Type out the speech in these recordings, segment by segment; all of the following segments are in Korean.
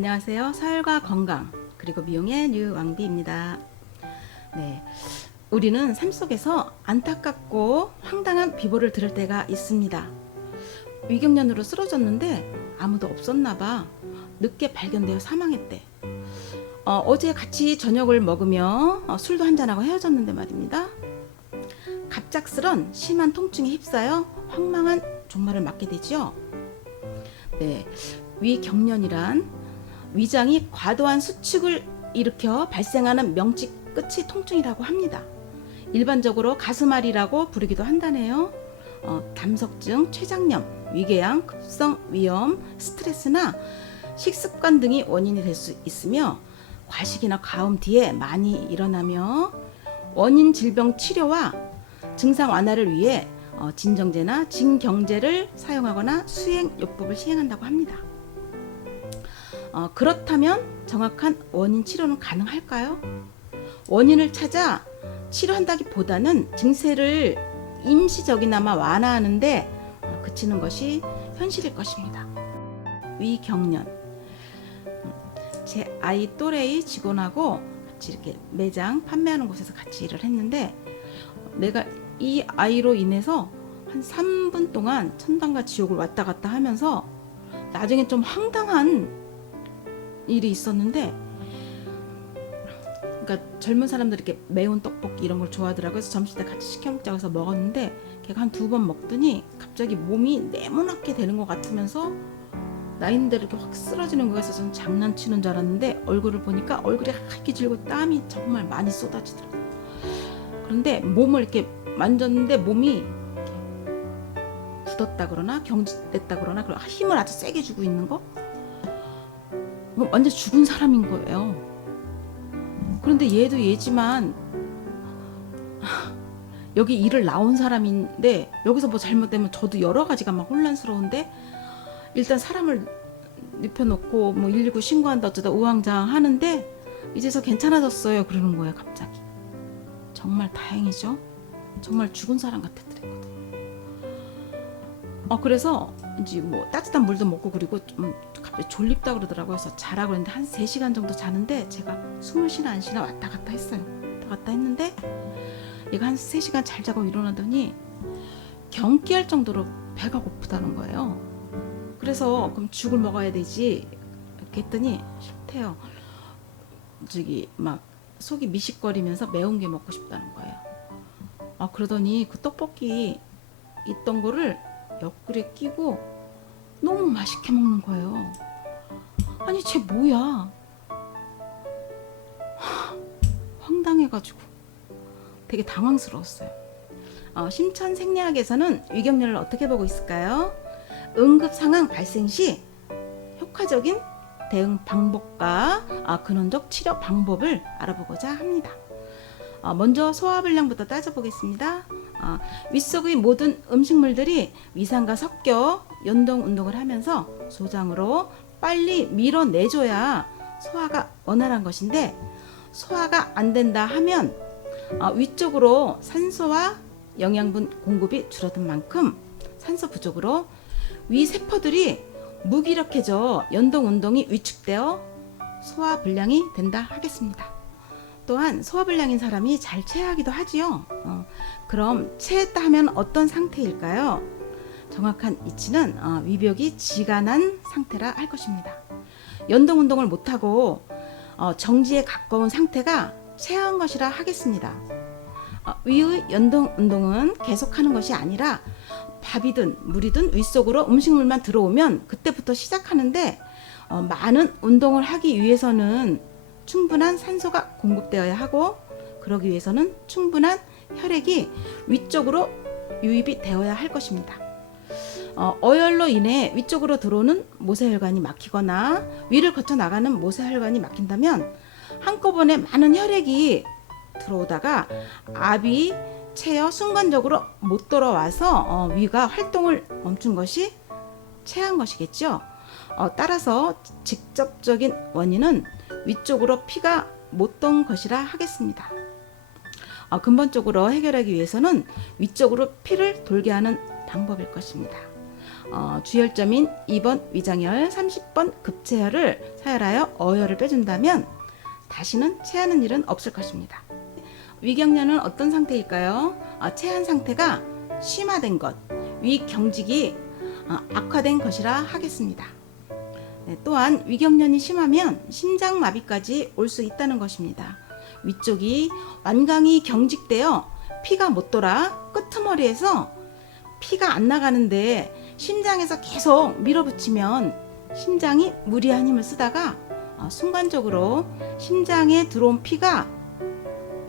안녕하세요. 서열과 건강 그리고 미용의 류왕비입니다. 네, 우리는 삶 속에서 안타깝고 황당한 비보를 들을 때가 있습니다. 위경련으로 쓰러졌는데 아무도 없었나봐. 늦게 발견되어 사망했대. 어제 같이 저녁을 먹으며 술도 한잔하고 헤어졌는데 말입니다. 갑작스런 심한 통증에 휩싸여 황망한 종말을 맞게 되죠. 네, 위경련이란 위장이 과도한 수축을 일으켜 발생하는 명치 끝이 통증이라고 합니다. 일반적으로 가슴앓이라고 부르기도 한다네요. 담석증, 췌장염, 위궤양, 급성 위염, 스트레스나 식습관 등이 원인이 될 수 있으며 과식이나 과음 뒤에 많이 일어나며 원인 질병 치료와 증상 완화를 위해 진정제나 진경제를 사용하거나 수행요법을 시행한다고 합니다. 그렇다면 정확한 원인 치료는 가능할까요? 원인을 찾아 치료한다기보다는 증세를 임시적이나마 완화하는데 그치는 것이 현실일 것입니다. 위경련, 제 아이 또래의 직원하고 같이 이렇게 매장 판매하는 곳에서 같이 일을 했는데 내가 이 아이로 인해서 한 3분 동안 천당과 지옥을 왔다 갔다 하면서 나중에 좀 황당한 일이 있었는데, 그러니까 젊은 사람들이 이렇게 매운 떡볶이 이런 걸 좋아하더라고요. 그래서 점심 때 같이 시켜 먹자고 해서 먹었는데 걔가 한 2번 먹더니 갑자기 몸이 네모나게 되는 것 같으면서 나 있는 대로 이렇게 확 쓰러지는 거여서 저는 장난치는 줄 알았는데 얼굴을 보니까 얼굴이 하얗게 질고 땀이 정말 많이 쏟아지더라고요. 그런데 몸을 이렇게 만졌는데 몸이 굳었다 그러나 경직됐다 그러나 힘을 아주 세게 주고 있는 거, 완전 죽은 사람인 거예요. 그런데 얘도 얘지만 여기 일을 나온 사람인데 여기서 뭐 잘못되면 저도 여러 가지가 막 혼란스러운데 일단 사람을 눕혀놓고 뭐 119 신고한다 어쩌다 우왕좌왕 하는데 이제서 괜찮아졌어요 그러는 거예요. 갑자기. 정말 다행이죠. 정말 죽은 사람 같았더랬거든요. 그래서 이제 뭐 따뜻한 물도 먹고 그리고 좀 갑자기 졸립다 그러더라고요. 그래서 자라고 그랬는데 한 3시간 정도 자는데 제가 숨을 쉬나 안 쉬나 왔다 갔다 했어요. 왔다 갔다 했는데 얘가 한 3시간 잘 자고 일어나더니 경기할 정도로 배가 고프다는 거예요. 그래서 그럼 죽을 먹어야 되지 이렇게 했더니 싫대요. 저기 막 속이 미식거리면서 매운 게 먹고 싶다는 거예요. 그러더니 그 떡볶이 있던 거를 옆구리에 끼고 너무 맛있게 먹는 거예요. 아니 쟤 뭐야. 황당해가지고 되게 당황스러웠어요. 심천생리학에서는 위경련을 어떻게 보고 있을까요? 응급 상황 발생 시 효과적인 대응 방법과 근원적 치료 방법을 알아보고자 합니다. 먼저 소화불량부터 따져보겠습니다. 윗속의 모든 음식물들이 위산과 섞여 연동 운동을 하면서 소장으로 빨리 밀어내줘야 소화가 원활한 것인데 소화가 안 된다 하면 위쪽으로 산소와 영양분 공급이 줄어든 만큼 산소 부족으로 위 세포들이 무기력해져 연동 운동이 위축되어 소화불량이 된다 하겠습니다. 또한 소화불량인 사람이 잘 체하기도 하지요. 그럼 체했다 하면 어떤 상태일까요? 정확한 이치는 위벽이 지가 난 상태라 할 것입니다. 연동 운동을 못하고 정지에 가까운 상태가 체한 것이라 하겠습니다. 위의 연동 운동은 계속하는 것이 아니라 밥이든 물이든 윗속으로 음식물만 들어오면 그때부터 시작하는데 많은 운동을 하기 위해서는 충분한 산소가 공급되어야 하고 그러기 위해서는 충분한 혈액이 위쪽으로 유입이 되어야 할 것입니다. 어혈로 인해 위쪽으로 들어오는 모세혈관이 막히거나 위를 거쳐 나가는 모세혈관이 막힌다면 한꺼번에 많은 혈액이 들어오다가 압이 채여 순간적으로 못 돌아와서 위가 활동을 멈춘 것이 체한 것이겠죠. 따라서 직접적인 원인은 위쪽으로 피가 못 돈 것이라 하겠습니다. 근본적으로 해결하기 위해서는 위쪽으로 피를 돌게 하는 방법일 것입니다. 주혈점인 2번 위장혈, 30번 급체혈을 사혈하여 어혈을 빼준다면 다시는 체하는 일은 없을 것입니다. 위경련은 어떤 상태일까요? 체한 상태가 심화된 것, 위경직이 악화된 것이라 하겠습니다. 또한 위경련이 심하면 심장마비까지 올 수 있다는 것입니다. 위쪽이 완강히 경직되어 피가 못 돌아 끄트머리에서 피가 안 나가는데 심장에서 계속 밀어붙이면 심장이 무리한 힘을 쓰다가 순간적으로 심장에 들어온 피가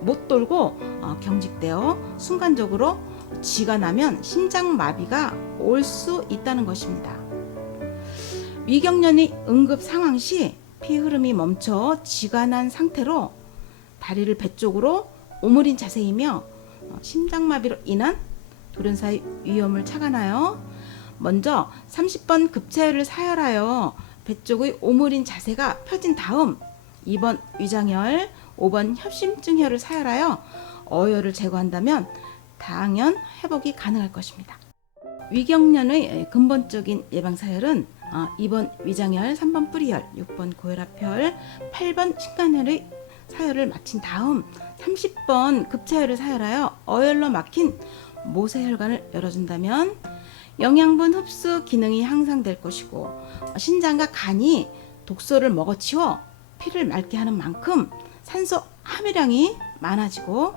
못 돌고 경직되어 순간적으로 쥐가 나면 심장마비가 올 수 있다는 것입니다. 위경련이 응급 상황 시 피 흐름이 멈춰 쥐가 난 상태로 다리를 배 쪽으로 오므린 자세이며 심장마비로 인한 돌연사의 위험을 차관하여 먼저 30번 급체혈을 사혈하여 배 쪽의 오므린 자세가 펴진 다음 2번 위장혈, 5번 협심증혈을 사혈하여 어혈을 제거한다면 당연 회복이 가능할 것입니다. 위경련의 근본적인 예방사혈은 2번 위장혈, 3번 뿌리혈, 6번 고혈압혈, 8번 신간혈의 사혈을 마친 다음 30번 급체혈을 사혈하여 어혈로 막힌 모세혈관을 열어준다면 영양분 흡수 기능이 향상될 것이고 신장과 간이 독소를 먹어치워 피를 맑게 하는 만큼 산소 함유량이 많아지고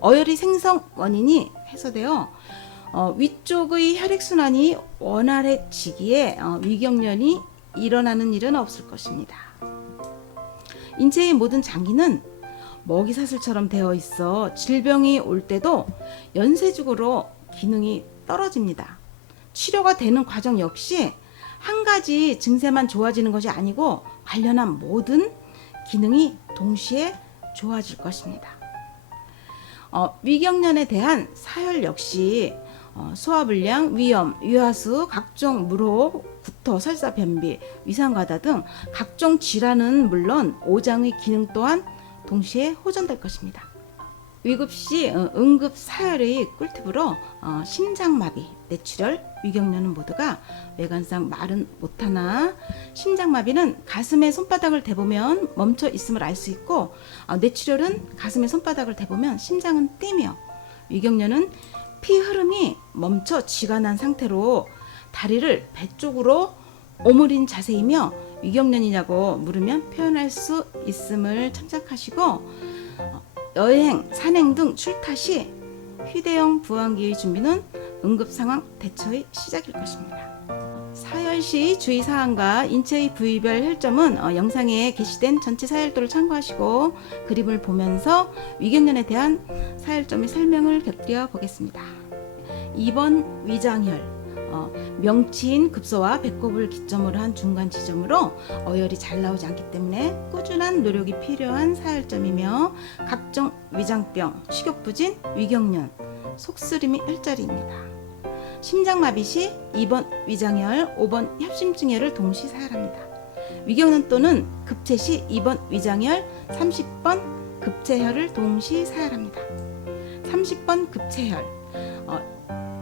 어혈이 생성 원인이 해소되어 위쪽의 혈액순환이 원활해지기에 위경련이 일어나는 일은 없을 것입니다. 인체의 모든 장기는 먹이사슬처럼 되어 있어 질병이 올 때도 연쇄적으로 기능이 떨어집니다. 치료가 되는 과정 역시 한 가지 증세만 좋아지는 것이 아니고 관련한 모든 기능이 동시에 좋아질 것입니다. 위경련에 대한 사혈 역시 소화불량, 위염, 유하수, 각종 물혹, 구토, 설사, 변비, 위산과다 등 각종 질환은 물론 오장의 기능 또한 동시에 호전될 것입니다. 위급시 응급 사혈의 꿀팁으로 심장마비, 뇌출혈, 위경련은 모두가 외관상 말은 못하나 심장마비는 가슴에 손바닥을 대보면 멈춰 있음을 알 수 있고 뇌출혈은 가슴에 손바닥을 대보면 심장은 뛰며 위경련은 피 흐름이 멈춰 쥐가 난 상태로 다리를 배 쪽으로 오므린 자세이며 위경련이냐고 물으면 표현할 수 있음을 참작하시고 여행, 산행 등 출타 시 휴대용 부항기의 준비는 응급상황 대처의 시작일 것입니다. 사혈 시 주의사항과 인체의 부위별 혈점은 영상에 게시된 전체 사혈도를 참고하시고 그림을 보면서 위경련에 대한 사혈점의 설명을 곁들여 보겠습니다. 2번 위장혈 명치인 급소와 배꼽을 기점으로 한 중간 지점으로 어혈이 잘 나오지 않기 때문에 꾸준한 노력이 필요한 사혈점이며 각종 위장병, 식욕부진, 위경련, 속쓰림이 혈자리입니다. 심장마비 시 2번 위장혈, 5번 협심증혈을 동시 사혈합니다. 위경련 또는 급체 시 2번 위장혈, 30번 급체혈을 동시 사혈합니다. 30번 급체혈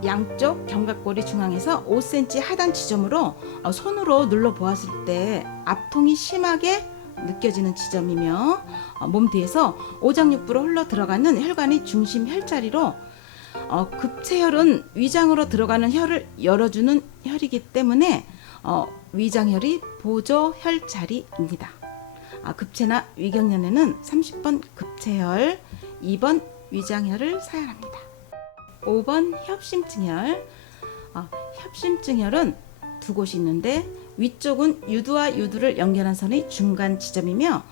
양쪽 견갑골이 중앙에서 5cm 하단 지점으로 손으로 눌러 보았을 때 압통이 심하게 느껴지는 지점이며 몸 뒤에서 오장육부로 흘러 들어가는 혈관의 중심 혈자리로 급체혈은 위장으로 들어가는 혈을 열어주는 혈이기 때문에 위장혈이 보조 혈자리입니다. 급체나 위경련에는 30번 급체혈, 2번 위장혈을 사혈합니다. 5번 협심증혈. 협심증혈은 두 곳이 있는데 위쪽은 유두와 유두를 연결한 선의 중간 지점이며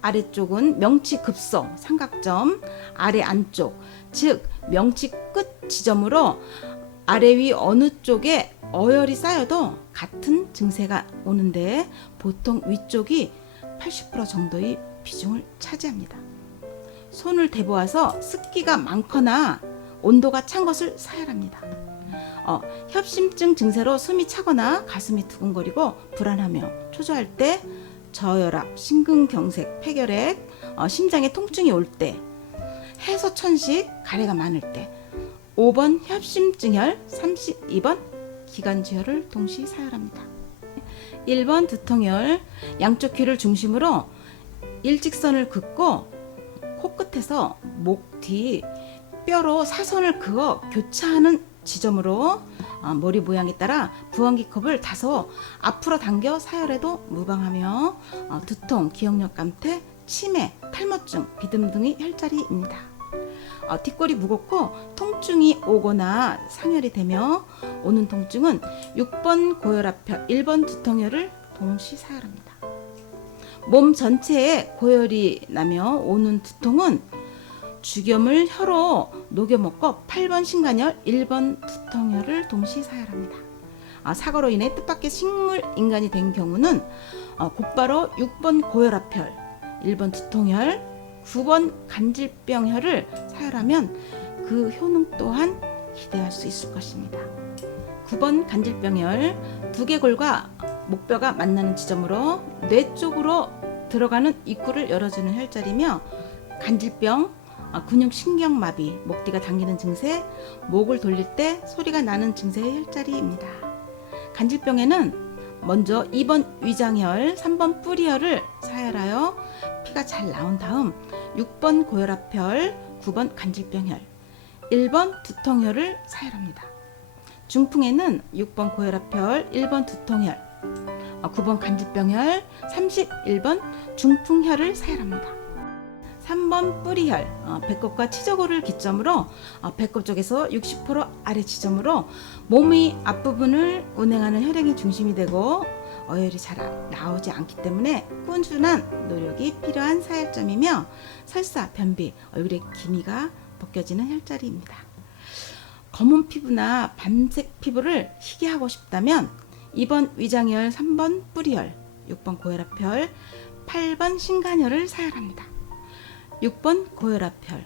아래쪽은 명치 급소 삼각점 아래 안쪽 즉 명치 끝 지점으로 아래 위 어느 쪽에 어혈이 쌓여도 같은 증세가 오는데 보통 위쪽이 80% 정도의 비중을 차지합니다. 손을 대보아서 습기가 많거나 온도가 찬 것을 사혈합니다. 협심증 증세로 숨이 차거나 가슴이 두근거리고 불안하며 초조할 때 저혈압, 심근경색, 폐결핵, 심장에 통증이 올 때, 해소천식, 가래가 많을 때 5번 협심증혈, 32번 기관지혈을 동시 사혈합니다. 1번 두통혈, 양쪽 귀를 중심으로 일직선을 긋고 코끝에서 목 뒤 뼈로 사선을 그어 교차하는 지점으로 머리 모양에 따라 부엉이컵을 다소 앞으로 당겨 사혈해도 무방하며 두통, 기억력 감퇴, 치매, 탈모증, 비듬 등의 혈자리입니다. 뒷골이 무겁고 통증이 오거나 상혈이 되며 오는 통증은 6번 고혈압혈, 1번 두통혈을 동시 사혈합니다. 몸 전체에 고혈이 나며 오는 두통은 죽염을 혀로 녹여 먹고 8번 신간혈, 1번 두통혈을 동시 사혈합니다. 사고로 인해 뜻밖의 식물 인간이 된 경우는 곧바로 6번 고혈압혈, 1번 두통혈, 9번 간질병혈을 사혈하면 그 효능 또한 기대할 수 있을 것입니다. 9번 간질병혈, 두개골과 목뼈가 만나는 지점으로 뇌 쪽으로 들어가는 입구를 열어주는 혈자리며 간질병, 근육신경마비, 목뒤가 당기는 증세, 목을 돌릴 때 소리가 나는 증세의 혈자리입니다. 간질병에는 먼저 2번 위장혈, 3번 뿌리혈을 사혈하여 피가 잘 나온 다음 6번 고혈압혈, 9번 간질병혈, 1번 두통혈을 사혈합니다. 중풍에는 6번 고혈압혈, 1번 두통혈, 9번 간질병혈, 31번 중풍혈을 사혈합니다. 3번 뿌리혈, 배꼽과 치저골을 기점으로 배꼽 쪽에서 60% 아래 지점으로 몸의 앞부분을 운행하는 혈액의 중심이 되고 어혈이 잘 나오지 않기 때문에 꾸준한 노력이 필요한 사혈점이며 설사, 변비, 얼굴에 기미가 벗겨지는 혈자리입니다. 검은 피부나 밤색 피부를 희게 하고 싶다면 2번 위장혈, 3번 뿌리혈, 6번 고혈압혈, 8번 신간혈을 사혈합니다. 6번 고혈압혈,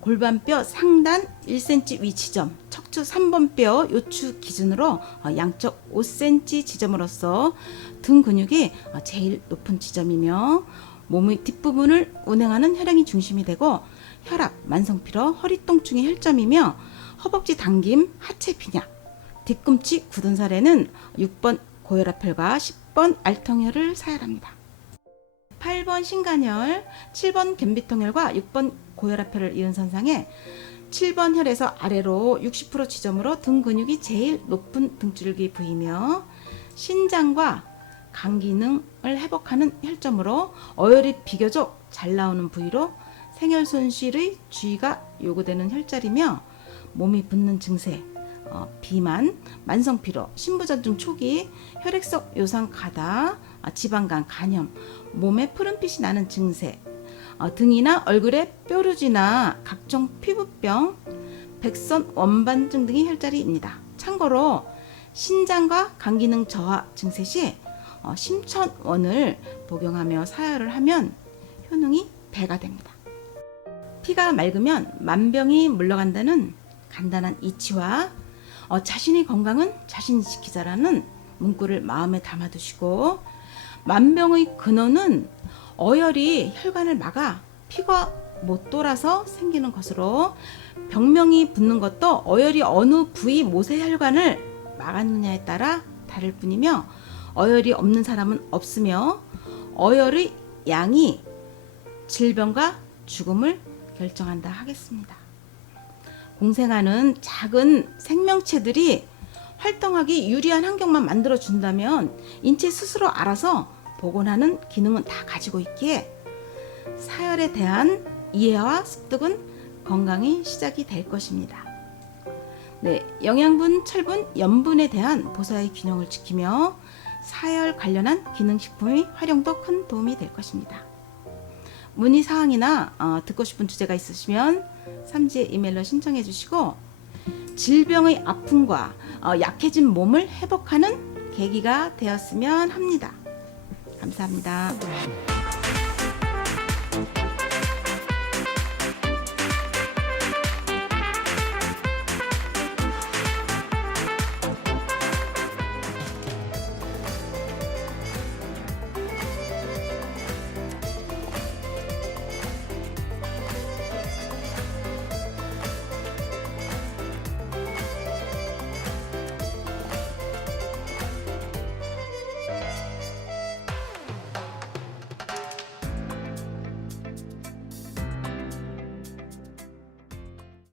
골반뼈 상단 1cm 위 지점, 척추 3번 뼈 요추 기준으로 양쪽 5cm 지점으로서 등 근육이 제일 높은 지점이며 몸의 뒷부분을 운행하는 혈액이 중심이 되고 혈압, 만성피로, 허리통증의 혈점이며 허벅지 당김, 하체 빈약, 뒤꿈치 굳은 살에는 6번 고혈압혈과 10번 알통혈을 사혈합니다. 8번 신간혈, 7번 견비통혈과 6번 고혈압혈을 이은 선상에 7번 혈에서 아래로 60% 지점으로 등 근육이 제일 높은 등줄기 부위며 신장과 간 기능을 회복하는 혈점으로 어혈이 비교적 잘 나오는 부위로 생혈 손실의 주의가 요구되는 혈자리며 몸이 붓는 증세, 비만, 만성피로, 신부전증 초기, 혈액속 요상 가다, 지방간, 간염, 몸에 푸른빛이 나는 증세, 등이나 얼굴에 뾰루지나 각종 피부병, 백선 원반증 등의 혈자리입니다. 참고로 신장과 간 기능 저하 증세 시 심천원을 복용하며 사혈을 하면 효능이 배가 됩니다. 피가 맑으면 만병이 물러간다는 간단한 이치와 자신의 건강은 자신이 지키자라는 문구를 마음에 담아두시고 만병의 근원은 어혈이 혈관을 막아 피가 못 돌아서 생기는 것으로 병명이 붙는 것도 어혈이 어느 부위 모세혈관을 막았느냐에 따라 다를 뿐이며 어혈이 없는 사람은 없으며 어혈의 양이 질병과 죽음을 결정한다 하겠습니다. 공생하는 작은 생명체들이 활동하기 유리한 환경만 만들어준다면 인체 스스로 알아서 복원하는 기능은 다 가지고 있기에 사혈에 대한 이해와 습득은 건강의 시작이 될 것입니다. 네, 영양분, 철분, 염분에 대한 보사의 균형을 지키며 사혈 관련한 기능식품의 활용도 큰 도움이 될 것입니다. 문의사항이나 듣고 싶은 주제가 있으시면 삼지의 이메일로 신청해 주시고 질병의 아픔과 약해진 몸을 회복하는 계기가 되었으면 합니다. 감사합니다.